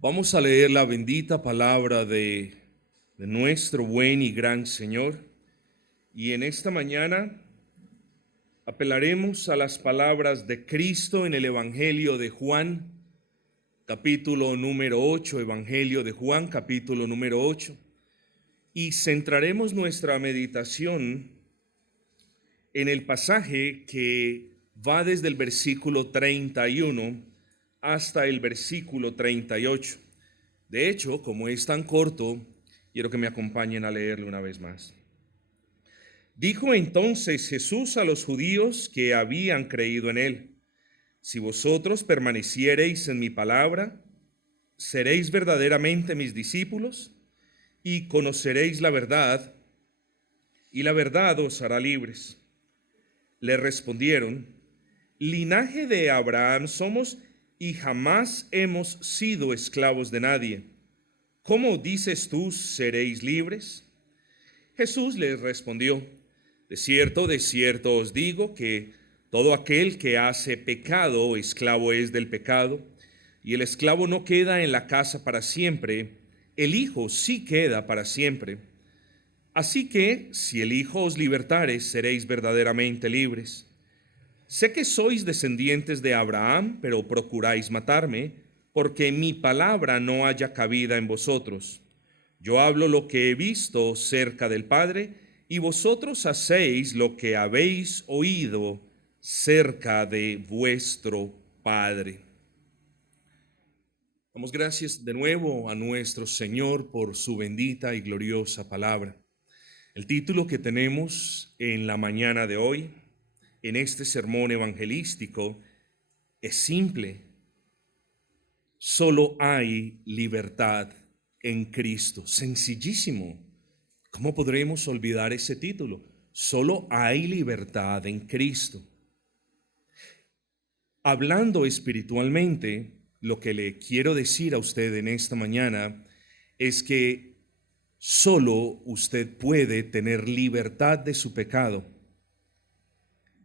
Vamos a leer la bendita palabra de nuestro buen y gran Señor. Y en esta mañana apelaremos a las palabras de Cristo en el Evangelio de Juan, capítulo número 8, Evangelio de Juan, capítulo número 8. Y centraremos nuestra meditación en el pasaje que va desde el versículo 31 hasta el versículo 38. De hecho, como es tan corto, quiero que me acompañen a leerlo una vez más. Dijo entonces Jesús a los judíos que habían creído en él: si vosotros permaneciereis en mi palabra, seréis verdaderamente mis discípulos y conoceréis la verdad, y la verdad os hará libres. Le respondieron: linaje de Abraham somos y jamás hemos sido esclavos de nadie. ¿Cómo dices tú, seréis libres? Jesús les respondió: de cierto os digo que todo aquel que hace pecado, esclavo es del pecado, y el esclavo no queda en la casa para siempre, el Hijo sí queda para siempre. Así que, si el Hijo os libertare, seréis verdaderamente libres. Sé que sois descendientes de Abraham, pero procuráis matarme, porque mi palabra no haya cabida en vosotros. Yo hablo lo que he visto cerca del Padre, y vosotros hacéis lo que habéis oído cerca de vuestro Padre. Damos gracias de nuevo a nuestro Señor por su bendita y gloriosa palabra. El título que tenemos en la mañana de hoy, en este sermón evangelístico, es simple: solo hay libertad en Cristo. Sencillísimo. ¿Cómo podremos olvidar ese título? Solo hay libertad en Cristo. Hablando espiritualmente, lo que le quiero decir a usted en esta mañana es que solo usted puede tener libertad de su pecado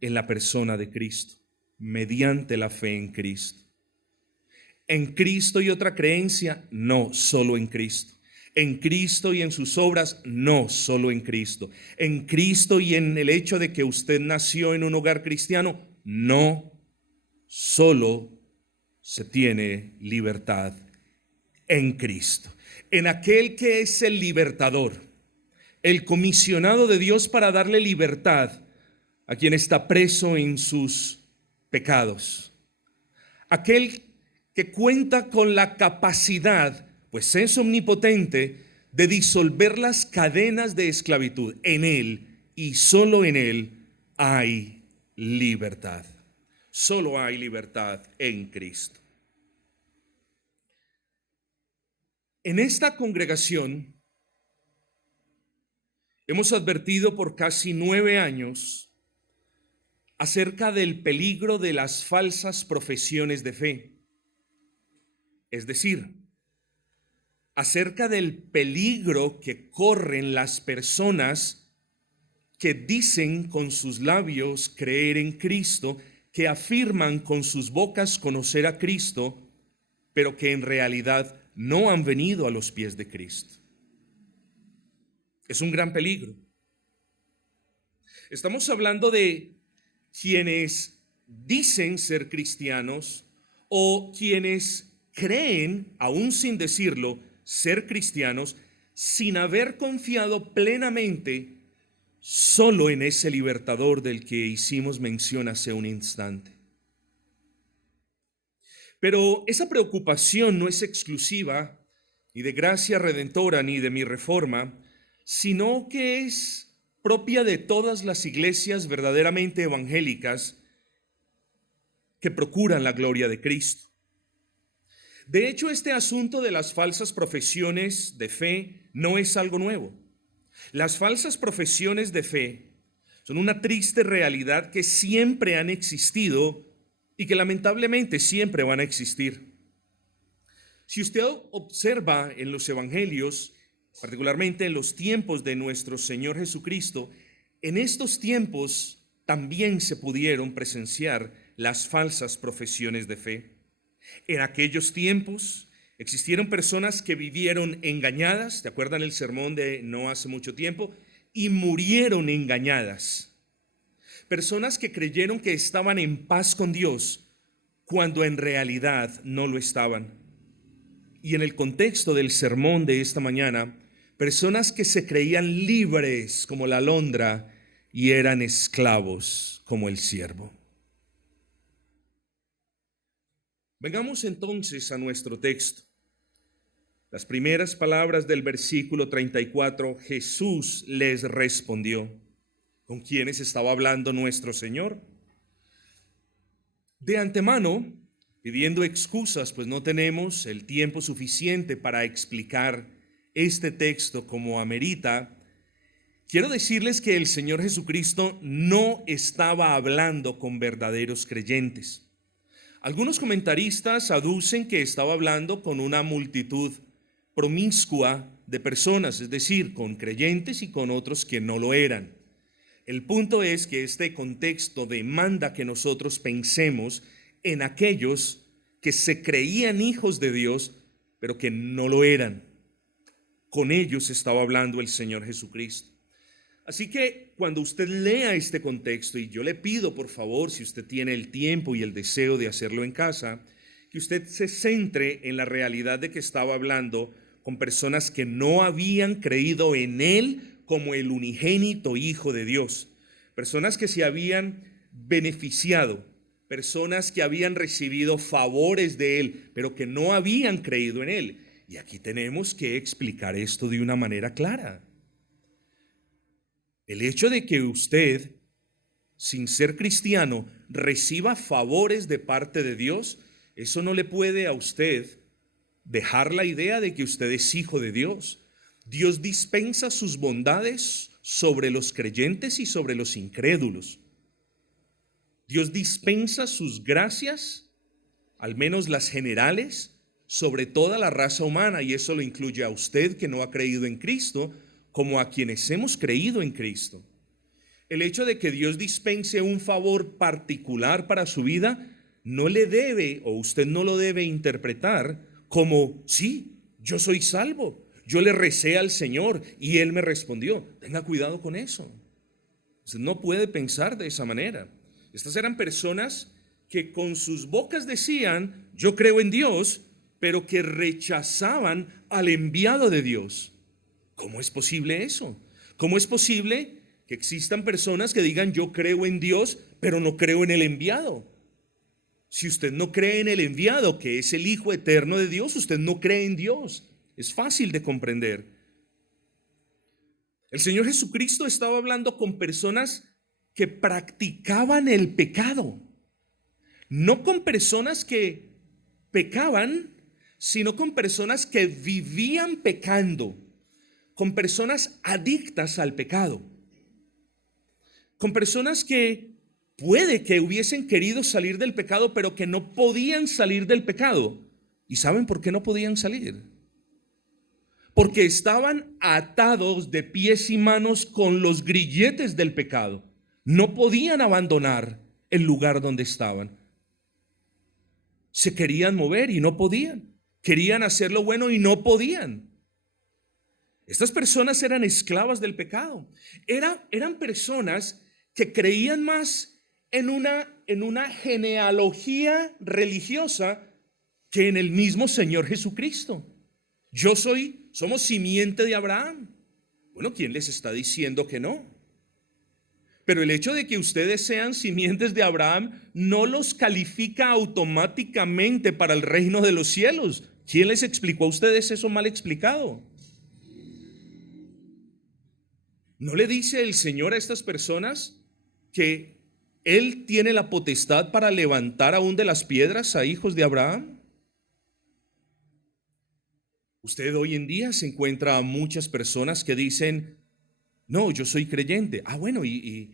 en la persona de Cristo, mediante la fe en Cristo. ¿En Cristo y otra creencia? No, solo en Cristo. En Cristo y en sus obras, no, solo en Cristo. En Cristo y en el hecho de que usted nació en un hogar cristiano, no, solo se tiene libertad en Cristo. En aquel que es el libertador, el comisionado de Dios para darle libertad a quien está preso en sus pecados. Aquel que cuenta con la capacidad, pues es omnipotente, de disolver las cadenas de esclavitud. En Él y solo en Él hay libertad. Solo hay libertad en Cristo. En esta congregación hemos advertido por casi 9 años acerca del peligro de las falsas profesiones de fe. Es decir, acerca del peligro que corren las personas que dicen con sus labios creer en Cristo, que afirman con sus bocas conocer a Cristo, pero que en realidad no han venido a los pies de Cristo. Es un gran peligro. Estamos hablando de quienes dicen ser cristianos o quienes creen, aún sin decirlo, ser cristianos, sin haber confiado plenamente solo en ese libertador del que hicimos mención hace un instante. Pero esa preocupación no es exclusiva ni de Gracia Redentora ni de mi Reforma, sino que es propia de todas las iglesias verdaderamente evangélicas que procuran la gloria de Cristo. De hecho, este asunto de las falsas profesiones de fe no es algo nuevo. Las falsas profesiones de fe son una triste realidad que siempre han existido y que lamentablemente siempre van a existir. Si usted observa en los evangelios, particularmente en los tiempos de nuestro Señor Jesucristo, en estos tiempos también se pudieron presenciar las falsas profesiones de fe. En aquellos tiempos Existieron personas que vivieron engañadas, ¿te acuerdan el sermón de no hace mucho tiempo? Y murieron engañadas. Personas que creyeron que estaban en paz con Dios cuando en realidad no lo estaban. Y en el contexto del sermón de esta mañana, personas que se creían libres como la alondra y eran esclavos como el siervo. Vengamos entonces a nuestro texto. Las primeras palabras del versículo 34, Jesús les respondió. ¿Con quiénes estaba hablando nuestro Señor? De antemano, pidiendo excusas, pues no tenemos el tiempo suficiente para explicar este texto como amerita, quiero decirles que el Señor Jesucristo no estaba hablando con verdaderos creyentes. Algunos comentaristas aducen que estaba hablando con una multitud promiscua de personas, es decir, con creyentes y con otros que no lo eran. El punto es que este contexto demanda que nosotros pensemos en aquellos que se creían hijos de Dios, pero que no lo eran. Con ellos estaba hablando el Señor Jesucristo. Así que cuando usted lea este contexto, y yo le pido por favor, si usted tiene el tiempo y el deseo de hacerlo en casa, que usted se centre en la realidad de que estaba hablando con personas que no habían creído en Él como el unigénito Hijo de Dios, personas que se habían beneficiado, personas que habían recibido favores de Él, pero que no habían creído en Él. Y aquí tenemos que explicar esto de una manera clara. El hecho de que usted, sin ser cristiano, reciba favores de parte de Dios, eso no le puede a usted dejar la idea de que usted es hijo de Dios. Dios dispensa sus bondades sobre los creyentes y sobre los incrédulos. Dios dispensa sus gracias, al menos las generales, sobre toda la raza humana, y eso lo incluye a usted que no ha creído en Cristo, como a quienes hemos creído en Cristo. El hecho de que Dios dispense un favor particular para su vida no le debe, o usted no lo debe interpretar como, sí, yo soy salvo, yo le recé al Señor y Él me respondió. Tenga cuidado con eso. Usted no puede pensar de esa manera. Estas eran personas que con sus bocas decían, yo creo en Dios, pero que rechazaban al enviado de Dios. ¿Cómo es posible eso? ¿Cómo es posible que existan personas que digan, yo creo en Dios, pero no creo en el enviado? Si usted no cree en el enviado, que es el Hijo eterno de Dios, usted no cree en Dios. Es fácil de comprender. El Señor Jesucristo estaba hablando con personas que practicaban el pecado, no con personas que pecaban, sino con personas que vivían pecando, con personas adictas al pecado, con personas que puede que hubiesen querido salir del pecado, pero que no podían salir del pecado. ¿Y saben por qué no podían salir? Porque estaban atados de pies y manos con los grilletes del pecado. No podían abandonar el lugar donde estaban. Se querían mover y no podían. Querían hacer lo bueno y no podían. Estas personas eran esclavas del pecado. Eran personas que creían más en una genealogía religiosa que en el mismo Señor Jesucristo. Somos simiente de Abraham. Bueno, ¿quién les está diciendo que no? Pero el hecho de que ustedes sean simientes de Abraham no los califica automáticamente para el reino de los cielos. ¿Quién les explicó a ustedes eso mal explicado? ¿No le dice el Señor a estas personas que Él tiene la potestad para levantar aún de las piedras a hijos de Abraham? Usted hoy en día se encuentra a muchas personas que dicen, no, yo soy creyente. Bueno, y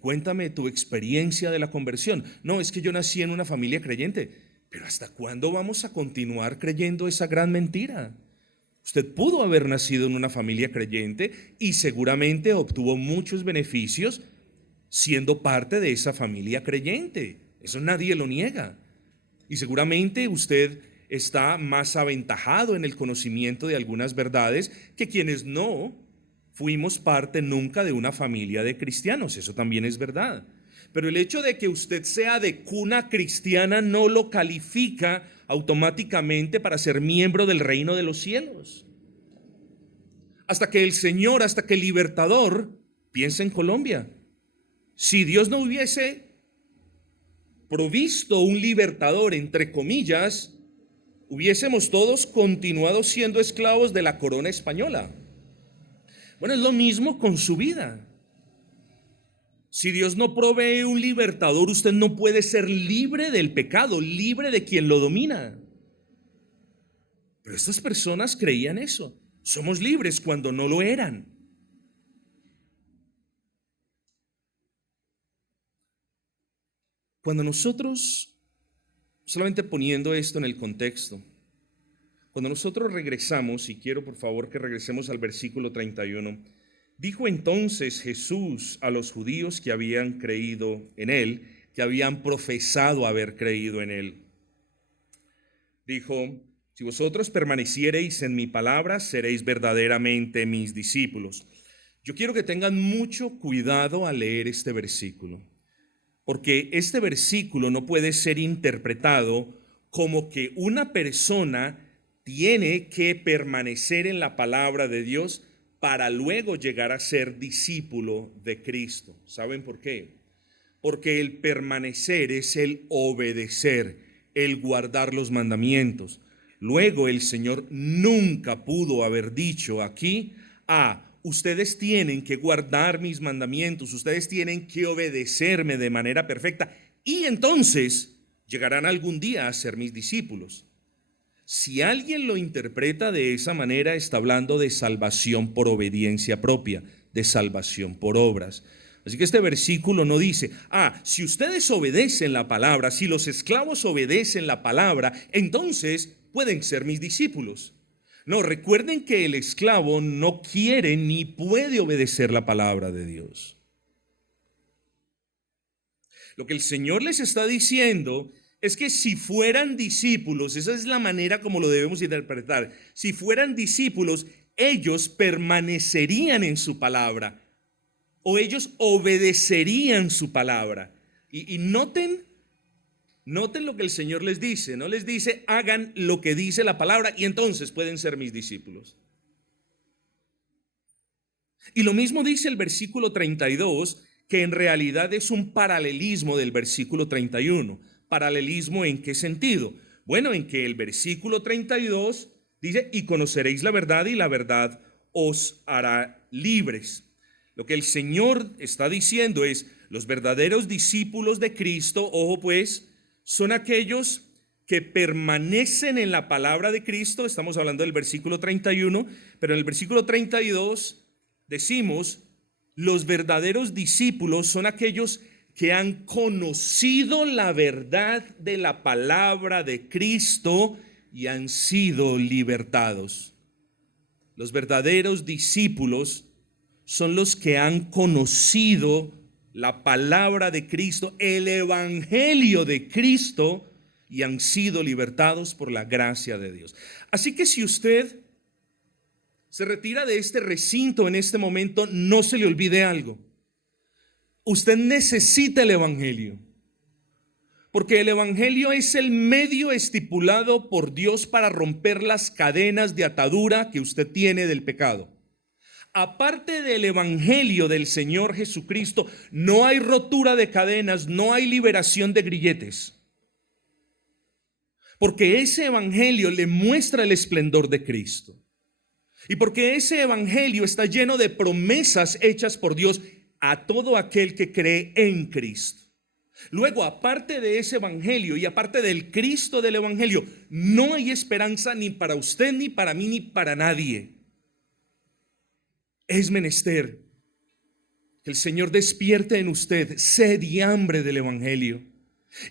cuéntame tu experiencia de la conversión. No, es que yo nací en una familia creyente. Pero ¿hasta cuándo vamos a continuar creyendo esa gran mentira? Usted pudo haber nacido en una familia creyente y seguramente obtuvo muchos beneficios siendo parte de esa familia creyente. Eso nadie lo niega. Y seguramente usted está más aventajado en el conocimiento de algunas verdades que quienes no fuimos parte nunca de una familia de cristianos. Eso también es verdad. Pero el hecho de que usted sea de cuna cristiana no lo califica automáticamente para ser miembro del reino de los cielos. Hasta que el Señor, hasta que el libertador piensa en Colombia. Si Dios no hubiese provisto un libertador, entre comillas, hubiésemos todos continuado siendo esclavos de la corona española. Bueno, es lo mismo con su vida. Si Dios no provee un libertador, usted no puede ser libre del pecado, libre de quien lo domina. Pero estas personas creían eso. Somos libres cuando no lo eran. Cuando nosotros, solamente poniendo esto en el contexto, cuando nosotros regresamos, y quiero por favor que regresemos al versículo 31, dijo entonces Jesús a los judíos que habían creído en él, que habían profesado haber creído en él. Dijo: si vosotros permaneciereis en mi palabra, seréis verdaderamente mis discípulos. Yo quiero que tengan mucho cuidado al leer este versículo, porque este versículo no puede ser interpretado como que una persona tiene que permanecer en la palabra de Dios para luego llegar a ser discípulo de Cristo. ¿Saben por qué? Porque el permanecer es el obedecer, el guardar los mandamientos. Luego el Señor nunca pudo haber dicho aquí: ustedes tienen que guardar mis mandamientos, ustedes tienen que obedecerme de manera perfecta y entonces llegarán algún día a ser mis discípulos. Si alguien lo interpreta de esa manera, está hablando de salvación por obediencia propia, de salvación por obras. Así que este versículo no dice: si ustedes obedecen la palabra, si los esclavos obedecen la palabra, entonces pueden ser mis discípulos. No, recuerden que el esclavo no quiere ni puede obedecer la palabra de Dios. Lo que el Señor les está diciendo es que si fueran discípulos, esa es la manera como lo debemos interpretar, si fueran discípulos, ellos permanecerían en su palabra o ellos obedecerían su palabra. Y noten lo que el Señor les dice, no les dice hagan lo que dice la palabra y entonces pueden ser mis discípulos. Y lo mismo dice el versículo 32, que en realidad es un paralelismo del versículo 31. ¿Paralelismo en qué sentido? Bueno, en que el versículo 32 dice: y conoceréis la verdad y la verdad os hará libres. Lo que el Señor está diciendo es: los verdaderos discípulos de Cristo, ojo pues, son aquellos que permanecen en la palabra de Cristo. Estamos hablando del versículo 31, pero en el versículo 32 decimos: los verdaderos discípulos son aquellos que han conocido la verdad de la palabra de Cristo y han sido libertados. Los verdaderos discípulos son los que han conocido la palabra de Cristo, el evangelio de Cristo, y han sido libertados por la gracia de Dios. Así que si usted se retira de este recinto en este momento, no se le olvide algo. Usted necesita el evangelio, porque el evangelio es el medio estipulado por Dios para romper las cadenas de atadura que usted tiene del pecado. Aparte del evangelio del Señor Jesucristo, no hay rotura de cadenas, no hay liberación de grilletes. Porque ese evangelio le muestra el esplendor de Cristo. Y porque ese evangelio está lleno de promesas hechas por Dios a todo aquel que cree en Cristo. Luego, aparte de ese evangelio y aparte del Cristo del evangelio, no hay esperanza ni para usted, ni para mí, ni para nadie. Es menester que el Señor despierte en usted sed y hambre del evangelio.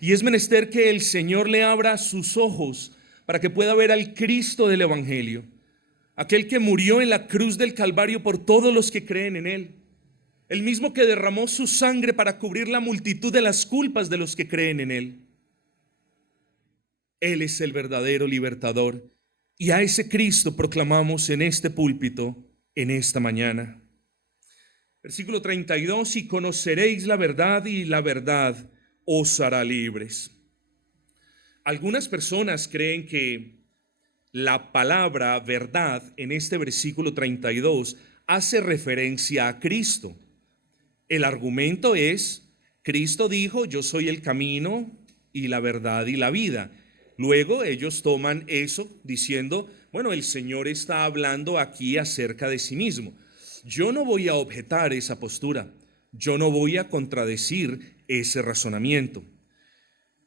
Y es menester que el Señor le abra sus ojos para que pueda ver al Cristo del evangelio, aquel que murió en la cruz del Calvario por todos los que creen en él, el mismo que derramó su sangre para cubrir la multitud de las culpas de los que creen en él. Él es el verdadero libertador. Y a ese Cristo proclamamos en este púlpito en esta mañana. Versículo 32, y conoceréis la verdad y la verdad os hará libres. Algunas personas creen que la palabra verdad en este versículo 32 hace referencia a Cristo. El argumento es, Cristo dijo, yo soy el camino y la verdad y la vida. Luego ellos toman eso diciendo, bueno, el Señor está hablando aquí acerca de sí mismo. Yo no voy a objetar esa postura, yo no voy a contradecir ese razonamiento.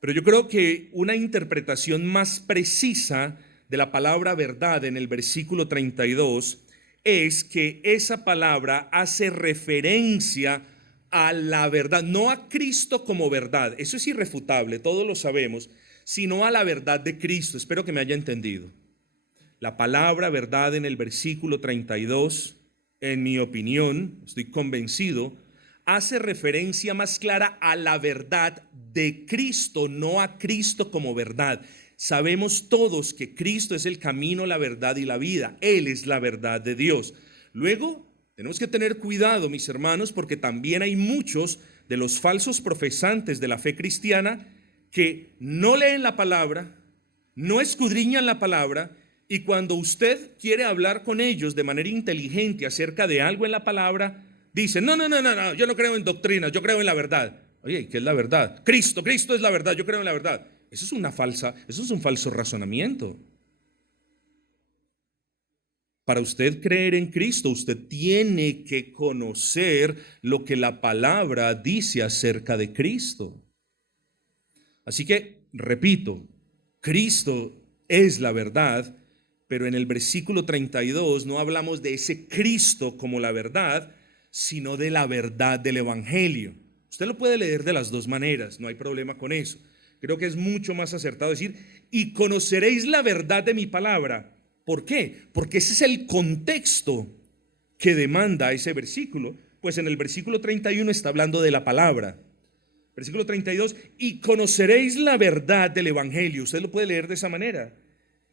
Pero yo creo que una interpretación más precisa de la palabra verdad en el versículo 32 es que esa palabra hace referencia a la verdad, no a Cristo como verdad, eso es irrefutable, todos lo sabemos, sino a la verdad de Cristo. Espero que me haya entendido. La palabra verdad en el versículo 32, en mi opinión, estoy convencido, hace referencia más clara a la verdad de Cristo, no a Cristo como verdad. Sabemos todos que Cristo es el camino, la verdad y la vida. Él es la verdad de Dios. Luego, tenemos que tener cuidado, mis hermanos, porque también hay muchos de los falsos profesantes de la fe cristiana que no leen la palabra, no escudriñan la palabra, y cuando usted quiere hablar con ellos de manera inteligente acerca de algo en la palabra, dicen, no, yo no creo en doctrinas, yo creo en la verdad. Oye, ¿qué es la verdad? Cristo es la verdad, yo creo en la verdad. Eso es un falso razonamiento. Para usted creer en Cristo, usted tiene que conocer lo que la palabra dice acerca de Cristo. Así que, repito, Cristo es la verdad, pero en el versículo 32 no hablamos de ese Cristo como la verdad, sino de la verdad del Evangelio. Usted lo puede leer de las dos maneras, no hay problema con eso. Creo que es mucho más acertado decir, y conoceréis la verdad de mi palabra. ¿Por qué? Porque ese es el contexto que demanda ese versículo, pues en el versículo 31 está hablando de la palabra. Versículo 32, y conoceréis la verdad del Evangelio. Usted lo puede leer de esa manera.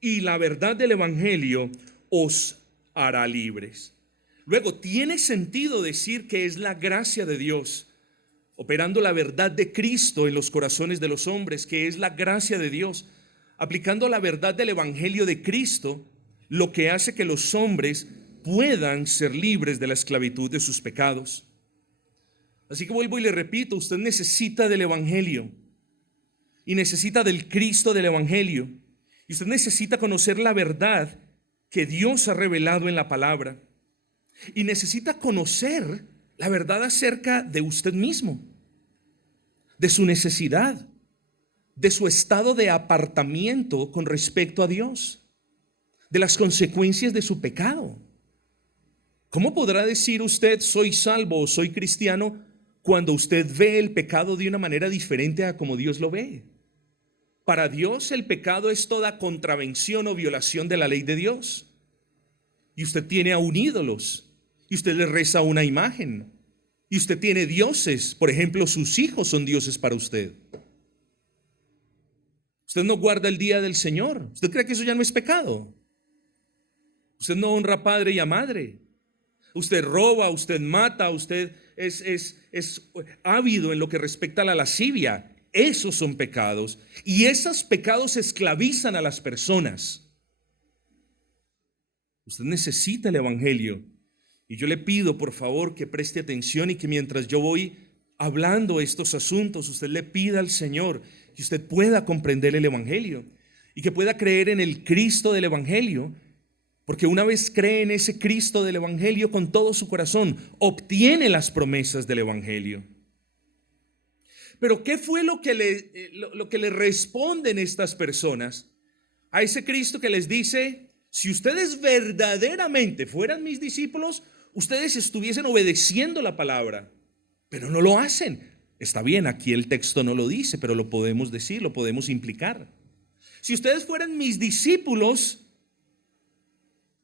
Y la verdad del Evangelio os hará libres. Luego, tiene sentido decir que es la gracia de Dios, operando la verdad de Cristo en los corazones de los hombres, que es la gracia de Dios, aplicando la verdad del Evangelio de Cristo, lo que hace que los hombres puedan ser libres de la esclavitud de sus pecados. Así que vuelvo y le repito, usted necesita del Evangelio y necesita del Cristo del Evangelio, y usted necesita conocer la verdad que Dios ha revelado en la palabra, y necesita conocer la verdad acerca de usted mismo, de su necesidad, de su estado de apartamiento con respecto a Dios, de las consecuencias de su pecado. ¿Cómo podrá decir usted soy salvo o soy cristiano cuando usted ve el pecado de una manera diferente a como Dios lo ve? Para Dios el pecado es toda contravención o violación de la ley de Dios. Y usted tiene aún ídolos, y usted le reza a una imagen, y usted tiene dioses. Por ejemplo, sus hijos son dioses para usted. Usted no guarda el día del Señor. ¿Usted cree que eso ya no es pecado? Usted no honra a padre y a madre. Usted roba, usted mata, usted es ávido en lo que respecta a la lascivia. Esos son pecados, y esos pecados esclavizan a las personas. Usted necesita el Evangelio, y yo le pido por favor que preste atención, y que mientras yo voy hablando estos asuntos, usted le pida al Señor que usted pueda comprender el Evangelio y que pueda creer en el Cristo del Evangelio, porque una vez cree en ese Cristo del Evangelio con todo su corazón, obtiene las promesas del Evangelio. Pero ¿qué fue lo que le responden estas personas a ese Cristo que les dice, si ustedes verdaderamente fueran mis discípulos, ustedes estuviesen obedeciendo la palabra, pero no lo hacen? Está bien, aquí el texto no lo dice, pero lo podemos decir, lo podemos implicar. Si ustedes fueran mis discípulos,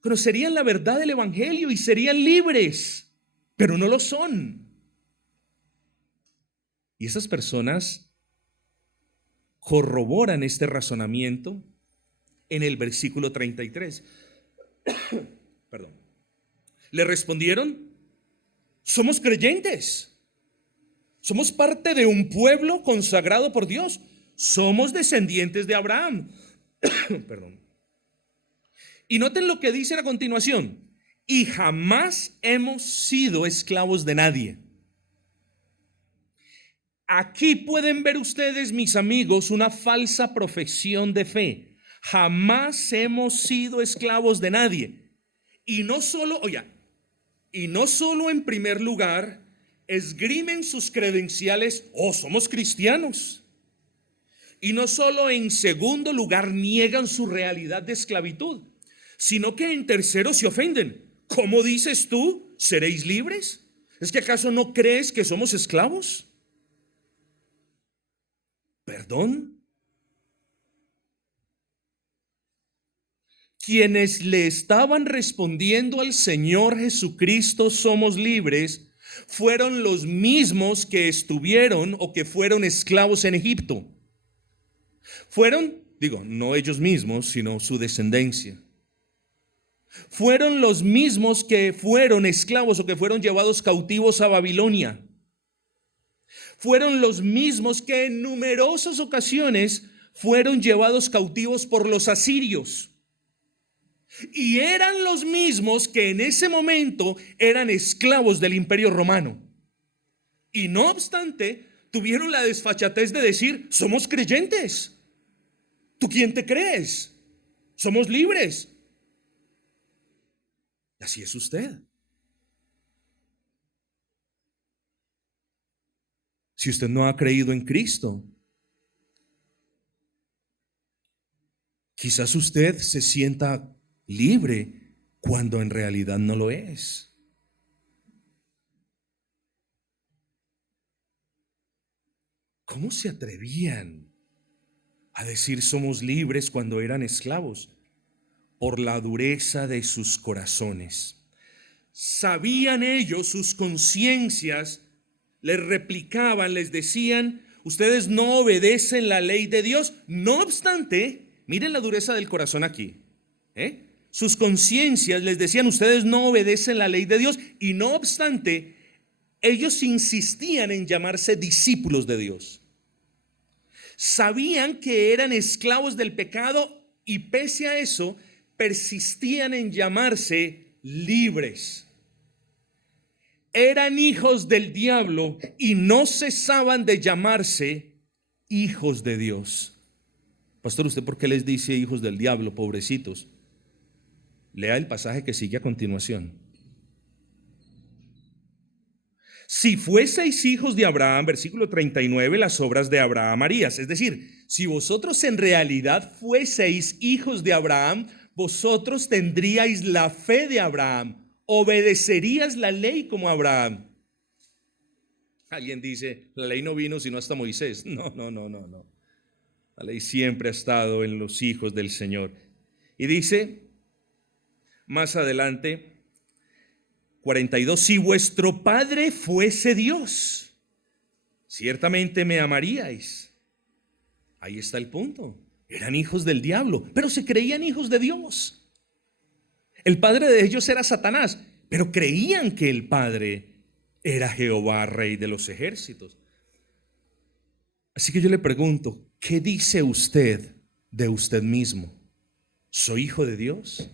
conocerían la verdad del Evangelio y serían libres, pero no lo son. Y esas personas corroboran este razonamiento en el versículo 33. Perdón. Le respondieron: somos creyentes, somos parte de un pueblo consagrado por Dios, somos descendientes de Abraham. Perdón. Y noten lo que dicen a continuación: y jamás hemos sido esclavos de nadie. Aquí pueden ver ustedes, mis amigos, una falsa profesión de fe. Jamás hemos sido esclavos de nadie. Y no solo, en primer lugar esgrimen sus credenciales: oh, somos cristianos. Y no solo en segundo lugar niegan su realidad de esclavitud, sino que en tercero se ofenden. ¿Cómo dices tú? ¿Seréis libres? ¿Es que acaso no crees que somos esclavos? ¿Perdón? Quienes le estaban respondiendo al Señor Jesucristo, somos libres, fueron los mismos que estuvieron o que fueron esclavos en Egipto. No ellos mismos, sino su descendencia. Fueron los mismos que fueron esclavos o que fueron llevados cautivos a Babilonia. Fueron los mismos que en numerosas ocasiones fueron llevados cautivos por los asirios. Y eran los mismos que en ese momento eran esclavos del Imperio Romano. Y no obstante, tuvieron la desfachatez de decir: somos creyentes. ¿Tú quién te crees? Somos libres. Y así es usted. Si usted no ha creído en Cristo, quizás usted se sienta libre cuando en realidad no lo es. ¿Cómo se atrevían a decir somos libres cuando eran esclavos? Por la dureza de sus corazones. Sabían ellos, sus conciencias les replicaban, les decían: ustedes no obedecen la ley de Dios. No obstante, miren la dureza del corazón aquí. Sus conciencias les decían: ustedes no obedecen la ley de Dios. Y no obstante, ellos insistían en llamarse discípulos de Dios. Sabían que eran esclavos del pecado y pese a eso persistían en llamarse libres. Eran hijos del diablo y no cesaban de llamarse hijos de Dios. Pastor, ¿usted por qué les dice hijos del diablo, pobrecitos? Lea el pasaje que sigue a continuación. Si fueseis hijos de Abraham, versículo 39, las obras de Abraham harías. Es decir, si vosotros en realidad fueseis hijos de Abraham, vosotros tendríais la fe de Abraham, obedecerías la ley como Abraham. Alguien dice: la ley no vino sino hasta Moisés. No. La ley siempre ha estado en los hijos del Señor. Y dice más adelante, 42, si vuestro padre fuese Dios, ciertamente me amaríais. Ahí está el punto. Eran hijos del diablo, pero se creían hijos de Dios. El padre de ellos era Satanás, pero creían que el padre era Jehová, rey de los ejércitos. Así que yo le pregunto, ¿qué dice usted de usted mismo? ¿Soy hijo de Dios?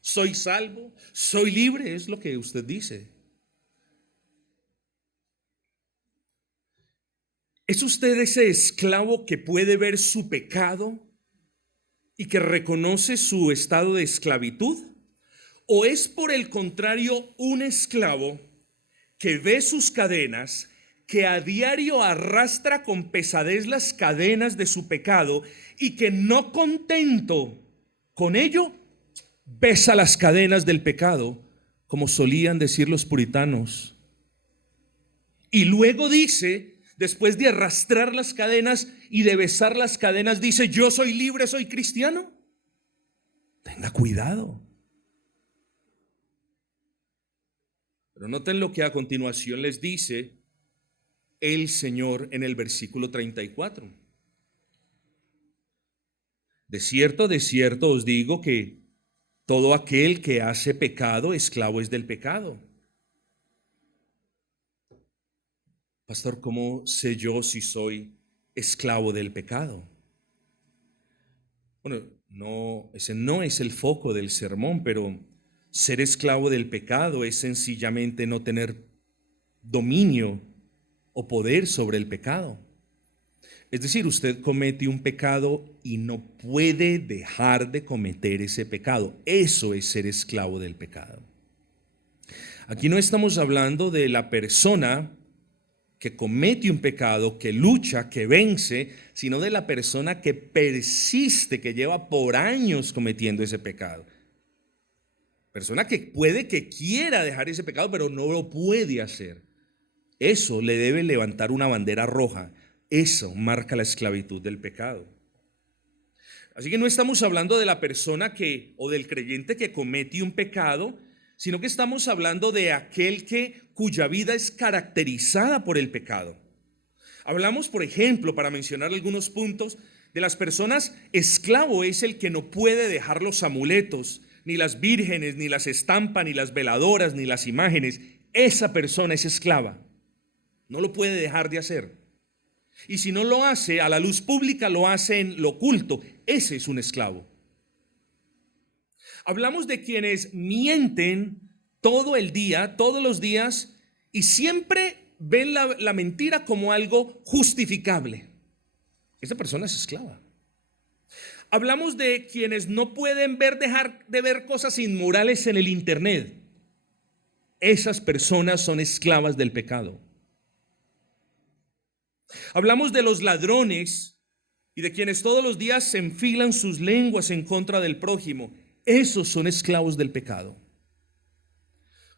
¿Soy salvo? ¿Soy libre? Es lo que usted dice. ¿Es usted ese esclavo que puede ver su pecado y que reconoce su estado de esclavitud? ¿O es por el contrario un esclavo que ve sus cadenas, que a diario arrastra con pesadez las cadenas de su pecado y que no contento con ello, besa las cadenas del pecado, como solían decir los puritanos? Y luego dice, después de arrastrar las cadenas y de besar las cadenas, dice: yo soy libre, soy cristiano. Tenga cuidado. Pero noten lo que a continuación les dice el Señor en el versículo 34. de cierto os digo que todo aquel que hace pecado, esclavo es del pecado. Pastor, ¿cómo sé yo si soy esclavo del pecado? Bueno, no, ese no es el foco del sermón, pero ser esclavo del pecado es sencillamente no tener dominio o poder sobre el pecado. Es decir, usted comete un pecado y no puede dejar de cometer ese pecado. Eso es ser esclavo del pecado. Aquí no estamos hablando de la persona que comete un pecado, que lucha, que vence, sino de la persona que persiste, que lleva por años cometiendo ese pecado. Persona que puede que quiera dejar ese pecado, pero no lo puede hacer. Eso le debe levantar una bandera roja. Eso marca la esclavitud del pecado. Así que no estamos hablando de la persona o del creyente que comete un pecado, sino que estamos hablando de aquel cuya vida es caracterizada por el pecado. Hablamos, por ejemplo, para mencionar algunos puntos, de las personas. Esclavo es el que no puede dejar los amuletos, ni las vírgenes, ni las estampas, ni las veladoras, ni las imágenes. Esa persona es esclava. No lo puede dejar de hacer. Y si no lo hace a la luz pública, lo hace en lo oculto. Ese es un esclavo. Hablamos de quienes mienten todo el día, todos los días, y siempre ven la mentira como algo justificable. Esa persona es esclava. Hablamos de quienes no pueden dejar de ver cosas inmorales en el internet. Esas personas son esclavas del pecado. Hablamos de los ladrones y de quienes todos los días se enfilan sus lenguas en contra del prójimo. Esos son esclavos del pecado.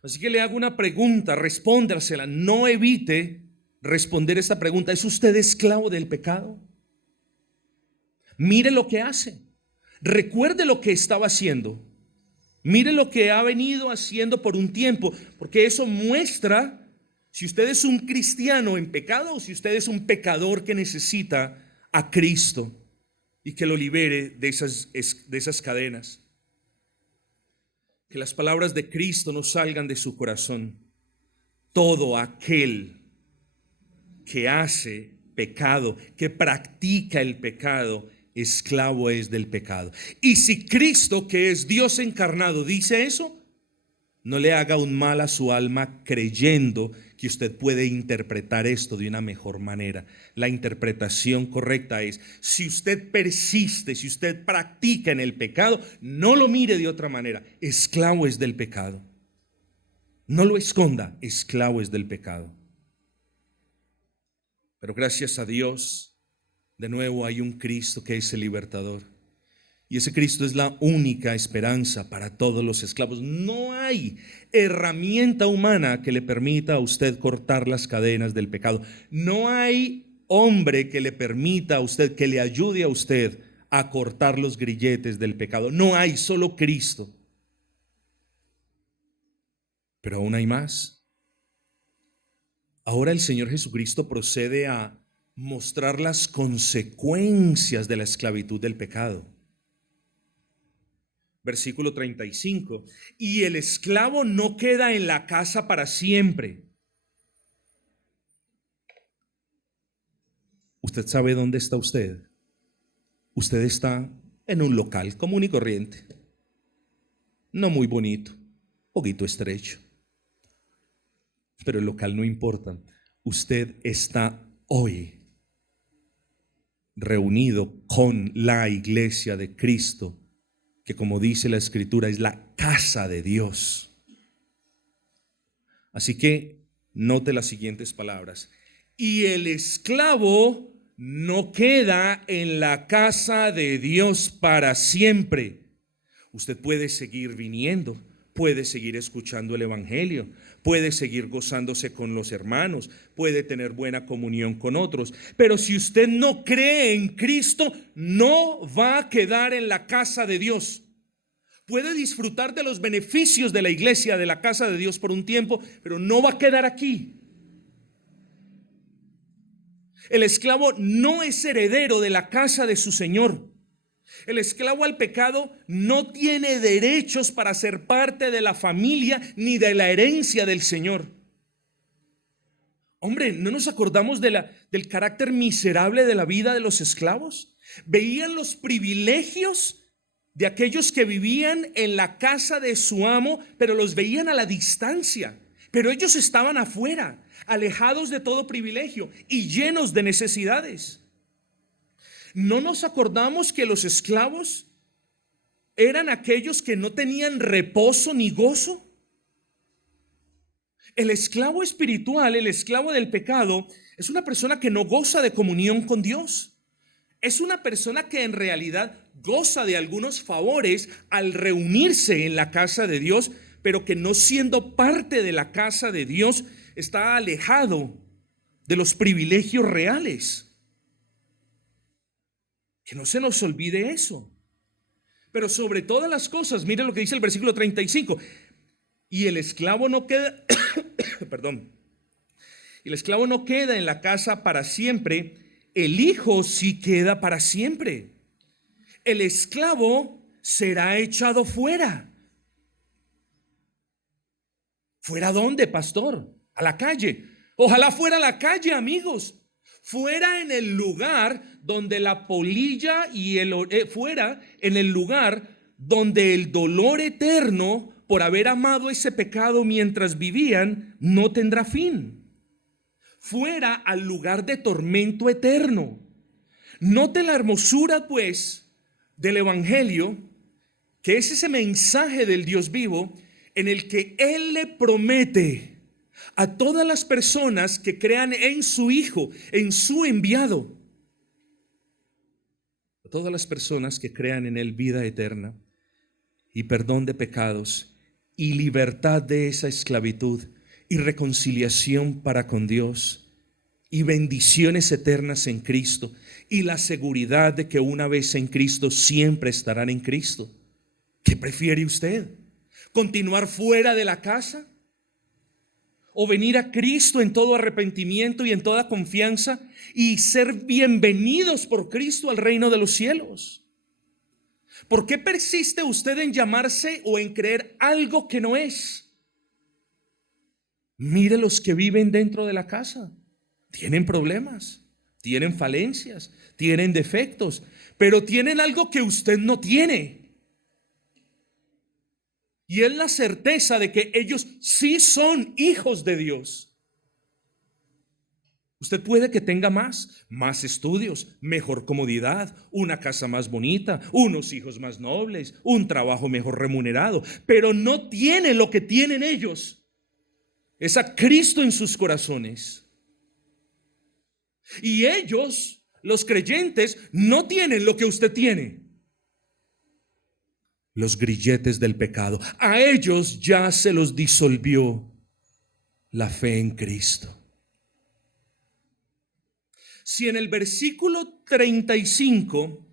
Así que le hago una pregunta, respóndasela. No evite responder esta pregunta. ¿Es usted esclavo del pecado? Mire lo que hace. Recuerde lo que estaba haciendo. Mire lo que ha venido haciendo por un tiempo, porque eso muestra si usted es un cristiano en pecado o si usted es un pecador que necesita a Cristo y que lo libere de esas cadenas. Que las palabras de Cristo no salgan de su corazón. Todo aquel que hace pecado, que practica el pecado, esclavo es del pecado. Y si Cristo, que es Dios encarnado, dice eso, no le haga un mal a su alma creyendo que usted puede interpretar esto de una mejor manera. La interpretación correcta es: si usted persiste, si usted practica en el pecado, no lo mire de otra manera. Esclavo es del pecado. No lo esconda, esclavo es del pecado. Pero gracias a Dios, de nuevo hay un Cristo que es el libertador. Y ese Cristo es la única esperanza para todos los esclavos. No hay herramienta humana que le permita a usted cortar las cadenas del pecado. No hay hombre que le permita a usted, que le ayude a usted a cortar los grilletes del pecado. No hay, solo Cristo. Pero aún hay más. Ahora el Señor Jesucristo procede a mostrar las consecuencias de la esclavitud del pecado. Versículo 35. Y el esclavo no queda en la casa para siempre. ¿Usted sabe dónde está usted? Usted está en un local común y corriente. No muy bonito, poquito estrecho. Pero el local no importa. Usted está hoy reunido con la iglesia de Cristo, que, como dice la Escritura, es la casa de Dios. Así que note las siguientes palabras. Y el esclavo no queda en la casa de Dios para siempre. Usted puede seguir viniendo, puede seguir escuchando el evangelio, puede seguir gozándose con los hermanos, puede tener buena comunión con otros, pero si usted no cree en Cristo, no va a quedar en la casa de Dios. Puede disfrutar de los beneficios de la iglesia, de la casa de Dios por un tiempo, pero no va a quedar aquí. El esclavo no es heredero de la casa de su señor. El esclavo al pecado no tiene derechos para ser parte de la familia ni de la herencia del Señor. Hombre, ¿no nos acordamos del carácter miserable de la vida de los esclavos? Veían los privilegios de aquellos que vivían en la casa de su amo, pero los veían a la distancia. Pero ellos estaban afuera, alejados de todo privilegio y llenos de necesidades. ¿No nos acordamos que los esclavos eran aquellos que no tenían reposo ni gozo? El esclavo espiritual, el esclavo del pecado, es una persona que no goza de comunión con Dios. Es una persona que en realidad goza de algunos favores al reunirse en la casa de Dios, pero que no siendo parte de la casa de Dios, está alejado de los privilegios reales. Que no se nos olvide eso. Pero sobre todas las cosas, mire lo que dice el versículo 35. Y el esclavo no queda, perdón, el esclavo no queda en la casa para siempre, el hijo sí queda para siempre. El esclavo será echado fuera. ¿Fuera a dónde, pastor? A la calle. Ojalá fuera a la calle, amigos. Fuera en el lugar donde la polilla y fuera en el lugar donde el dolor eterno por haber amado ese pecado mientras vivían no tendrá fin. Fuera al lugar de tormento eterno. Note la hermosura, pues, del evangelio, que es ese mensaje del Dios vivo en el que Él le promete a todas las personas que crean en su Hijo, en su enviado, a todas las personas que crean en Él vida eterna y perdón de pecados y libertad de esa esclavitud y reconciliación para con Dios y bendiciones eternas en Cristo y la seguridad de que una vez en Cristo siempre estarán en Cristo. ¿Qué prefiere usted? ¿Continuar fuera de la casa? ¿O venir a Cristo en todo arrepentimiento y en toda confianza y ser bienvenidos por Cristo al reino de los cielos? ¿Por qué persiste usted en llamarse o en creer algo que no es? Mire los que viven dentro de la casa. Tienen problemas, tienen falencias, tienen defectos, pero tienen algo que usted no tiene. Y es la certeza de que ellos sí son hijos de Dios. Usted puede que tenga más estudios, mejor comodidad, una casa más bonita, unos hijos más nobles, un trabajo mejor remunerado, pero no tiene lo que tienen ellos. Es a Cristo en sus corazones. Y ellos, los creyentes, no tienen lo que usted tiene. Los grilletes del pecado. A ellos ya se los disolvió la fe en Cristo. Si en el versículo 35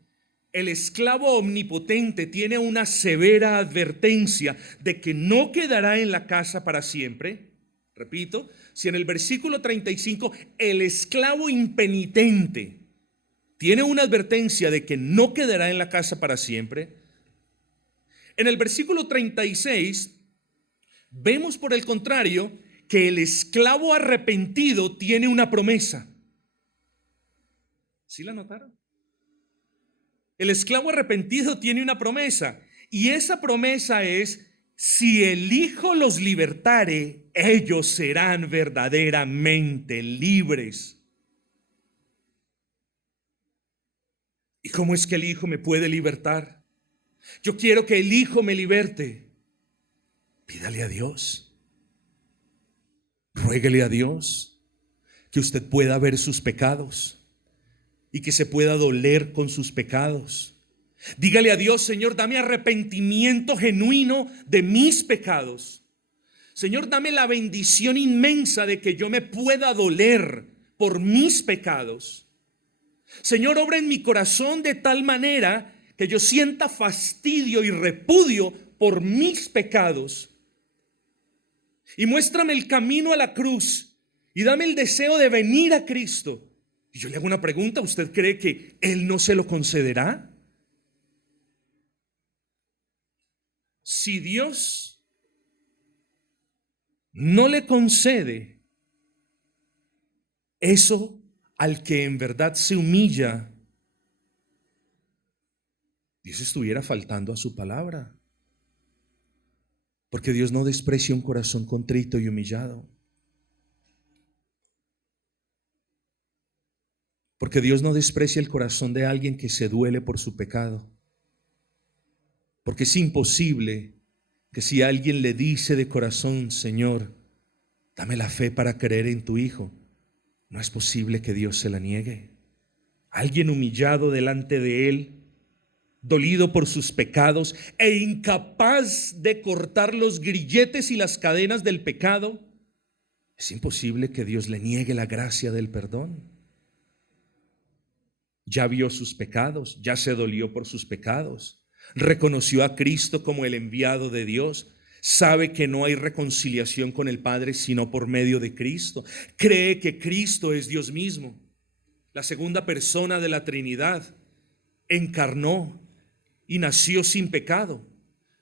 el esclavo omnipotente tiene una severa advertencia de que no quedará en la casa para siempre, repito, si en el versículo 35 el esclavo impenitente tiene una advertencia de que no quedará en la casa para siempre, en el versículo 36 vemos por el contrario que el esclavo arrepentido tiene una promesa. ¿Sí la notaron? El esclavo arrepentido tiene una promesa, y esa promesa es: si el Hijo los libertare, ellos serán verdaderamente libres. ¿Y cómo es que el Hijo me puede libertar? Yo quiero que el Hijo me liberte. Pídale a Dios. Ruéguele a Dios que usted pueda ver sus pecados y que se pueda doler con sus pecados. Dígale a Dios: Señor, dame arrepentimiento genuino de mis pecados. Señor, dame la bendición inmensa de que yo me pueda doler por mis pecados. Señor, obra en mi corazón de tal manera que yo sienta fastidio y repudio por mis pecados. Y muéstrame el camino a la cruz y dame el deseo de venir a Cristo. Y yo le hago una pregunta: ¿usted cree que Él no se lo concederá? si Dios no le concede eso al que en verdad se humilla, Dios estuviera faltando a su palabra. Porque Dios no desprecia un corazón contrito y humillado. Porque Dios no desprecia el corazón de alguien que se duele por su pecado. Porque es imposible que si alguien le dice de corazón: Señor, dame la fe para creer en tu Hijo, no es posible que Dios se la niegue. Alguien humillado delante de Él, dolido por sus pecados e incapaz de cortar los grilletes y las cadenas del pecado, es imposible que Dios le niegue la gracia del perdón. Ya vio sus pecados, ya se dolió por sus pecados, reconoció a Cristo como el enviado de Dios, sabe que no hay reconciliación con el Padre sino por medio de Cristo, cree que Cristo es Dios mismo, la segunda persona de la Trinidad, encarnó y nació sin pecado.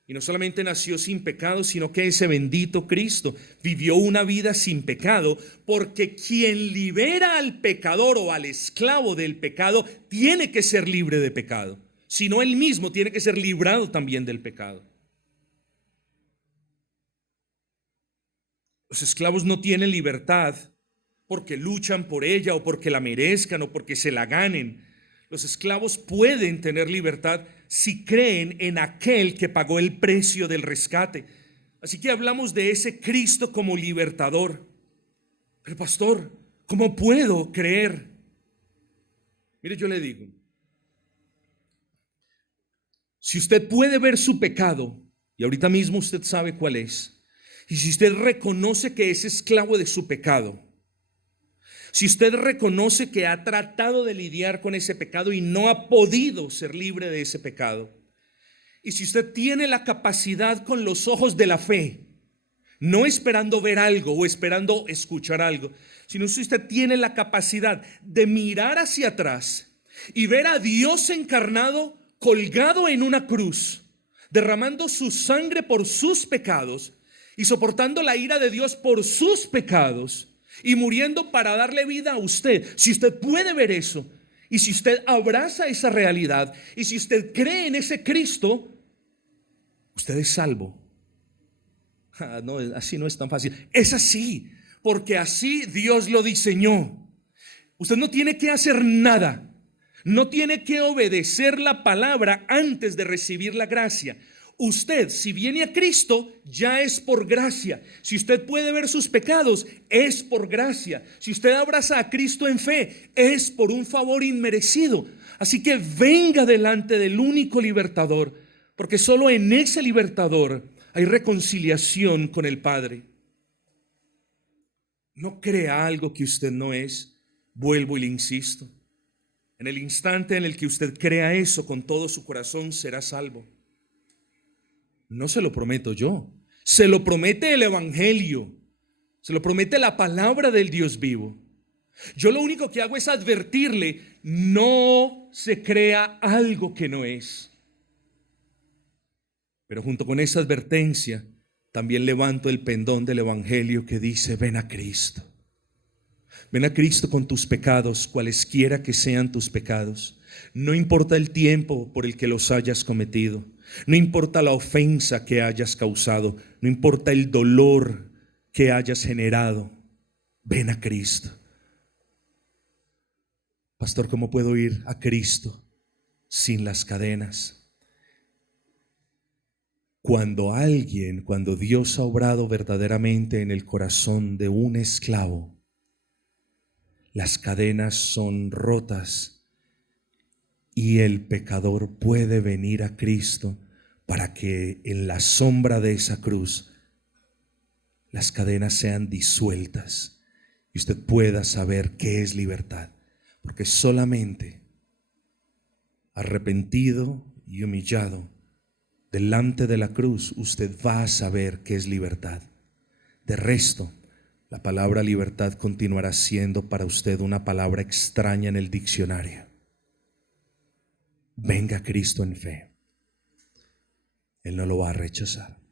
Y no solamente nació sin pecado, sino que ese bendito Cristo vivió una vida sin pecado, porque quien libera al pecador o al esclavo del pecado tiene que ser libre de pecado. Si no, él mismo tiene que ser librado también del pecado. Los esclavos no tienen libertad porque luchan por ella o porque la merezcan o porque se la ganen. Los esclavos pueden tener libertad si creen en aquel que pagó el precio del rescate. Así que hablamos de ese Cristo como libertador. Pero pastor, ¿cómo puedo creer? Mire, yo le digo, si usted puede ver su pecado, y ahorita mismo usted sabe cuál es, y si usted reconoce que es esclavo de su pecado, si usted reconoce que ha tratado de lidiar con ese pecado y no ha podido ser libre de ese pecado, y si usted tiene la capacidad con los ojos de la fe, no esperando ver algo o esperando escuchar algo, sino si usted tiene la capacidad de mirar hacia atrás y ver a Dios encarnado colgado en una cruz, derramando su sangre por sus pecados y soportando la ira de Dios por sus pecados, y muriendo para darle vida a usted, si usted puede ver eso, y si usted abraza esa realidad, y si usted cree en ese Cristo, usted es salvo. No, así no es tan fácil. Es así, porque así Dios lo diseñó. Usted no tiene que hacer nada, no tiene que obedecer la palabra antes de recibir la gracia. Usted, si viene a Cristo, ya es por gracia. Si usted puede ver sus pecados, es por gracia. Si usted abraza a Cristo en fe, es por un favor inmerecido. Así que venga delante del único libertador, porque solo en ese libertador hay reconciliación con el Padre. No crea algo que usted no es. Vuelvo y le insisto. En el instante en el que usted crea eso con todo su corazón, será salvo. No se lo prometo yo, se lo promete el Evangelio, se lo promete la palabra del Dios vivo. Yo lo único que hago es advertirle: no se crea algo que no es. Pero junto con esa advertencia, también levanto el pendón del Evangelio que dice: ven a Cristo. Ven a Cristo con tus pecados, cualesquiera que sean tus pecados. No importa el tiempo por el que los hayas cometido. No importa la ofensa que hayas causado. No importa el dolor que hayas generado. Ven a Cristo. Pastor, ¿cómo puedo ir a Cristo sin las cadenas? Cuando Dios ha obrado verdaderamente en el corazón de un esclavo, las cadenas son rotas y el pecador puede venir a Cristo para que en la sombra de esa cruz las cadenas sean disueltas y usted pueda saber qué es libertad. Porque solamente arrepentido y humillado delante de la cruz usted va a saber qué es libertad. De resto, la palabra libertad continuará siendo para usted una palabra extraña en el diccionario. Venga a Cristo en fe. Él no lo va a rechazar.